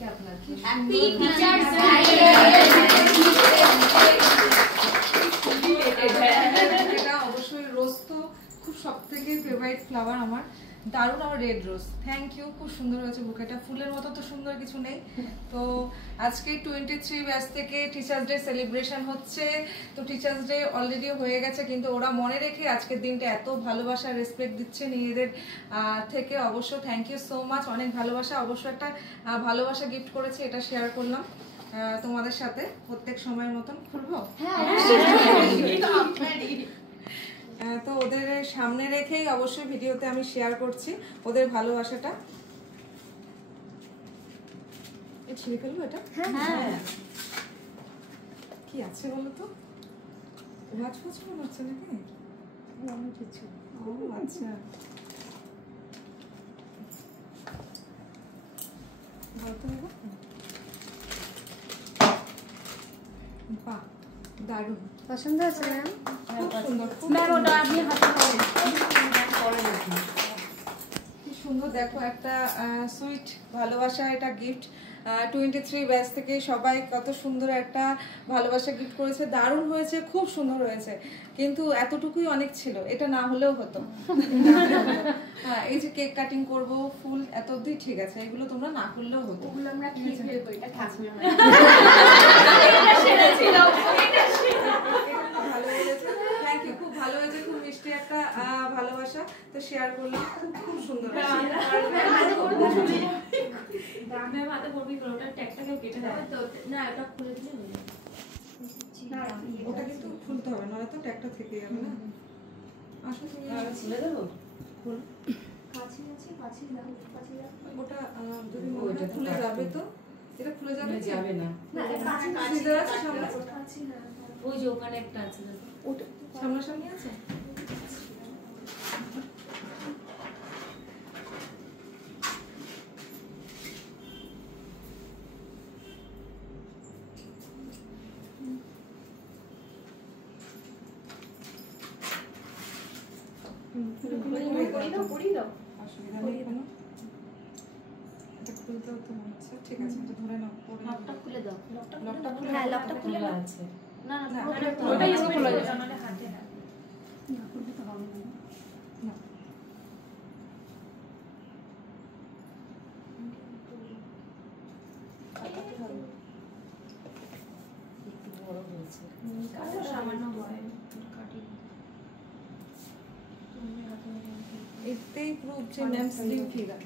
থেকে আপনার happy teachers day. এটা অবশ্যই রোজ তো খুব সবথেকে ফেভারিট ফ্লাওয়ার আমার, দারুণ আমার রেড রোজ। থ্যাংক ইউ, খুব সুন্দর হয়েছে বুকেটা, ফুলের মতো তো সুন্দর কিছু নেই। তো আজকে 23 ব্যাচ থেকে টিচার্স ডে সেলিব্রেশন হচ্ছে। তো টিচার্স ডে অলরেডি হয়ে গেছে, কিন্তু ওরা মনে রেখে আজকের দিনটা এত ভালোবাসা রেসপেক্ট দিচ্ছে নিজেদের থেকে, অবশ্য থ্যাংক ইউ সো মাচ, অনেক ভালোবাসা। অবশ্য একটা ভালোবাসা গিফট করেছে, এটা শেয়ার করলাম তোমাদের সাথে প্রত্যেক সময়ের মতন। খুলবো? তো ওদের সামনে রেখেই অবশ্যই ভিডিওতে আমি শেয়ার করছি ওদের ভালোবাসাটা। ছিঁড়ে ফেলবো এটা? কি আছে বলো তো? ওয়াচ ফোচ মনে হচ্ছে নাকি? কিছু। ও আচ্ছা, বলতে হবে। বাহ, দারুণ পছন্দ আছে ম্যাম? খুব সুন্দর, ম্যাম ওটা আপনি হাতে কি সুন্দর। দেখো একটা সুইট ভালোবাসা, এটা গিফট 23 ব্যাচ থেকে সবাই কত সুন্দর একটা ভালোবাসা গিফট করেছে, দারুণ হয়েছে, খুব সুন্দর হয়েছে। কিন্তু এতটুকুই অনেক ছিল, এটা না হলেও হতো। হ্যাঁ, এই যে কেক কাটিং করব, ফুল এত অবধি ঠিক আছে, এগুলো তোমরা না করলেও হতো। ওগুলো আমরা খেয়ে ফেলবো, এটা থাকবে না। ভালো হয়েছে, থ্যাংক ইউ, খুব ভালো হয়েছে, খুব মিষ্টি একটা ভালোবাসা। তো শেয়ার করলাম, খুব সুন্দর। ওটা কিন্তু খুলতে হবে, নাহলে তো ট্যাগটা থেকে যাবে না। আসলে তুমি খুলে দেবো? ওটা যদি মনে হয় খুলে যাবে, তো এটা খুলে যাবে কি? যাবে না, সিজার আছে সামনে? ওই যে ওখানে একটা আছে, ওটা সামনাসামনি আছে। অসুবিধা নেই কোনো, এটা খুলতেও তো মনে হচ্ছে। ঠিক আছে, এটা ধরে নাও, লকটা খুলে দাও। লকটা খুলে, হ্যাঁ লকটা খুলে খোলা দাও। আছে। না না না, ওটা ওটাই ওটাই খোলা খোলা যাবে। যাবে, হাতে না। না খুলতে তো হবে না। না, একটু বড় হয়েছে। সামান্য বয় কাটি। এতেই প্রুফ যে ম্যাম স্লিম ফিগার।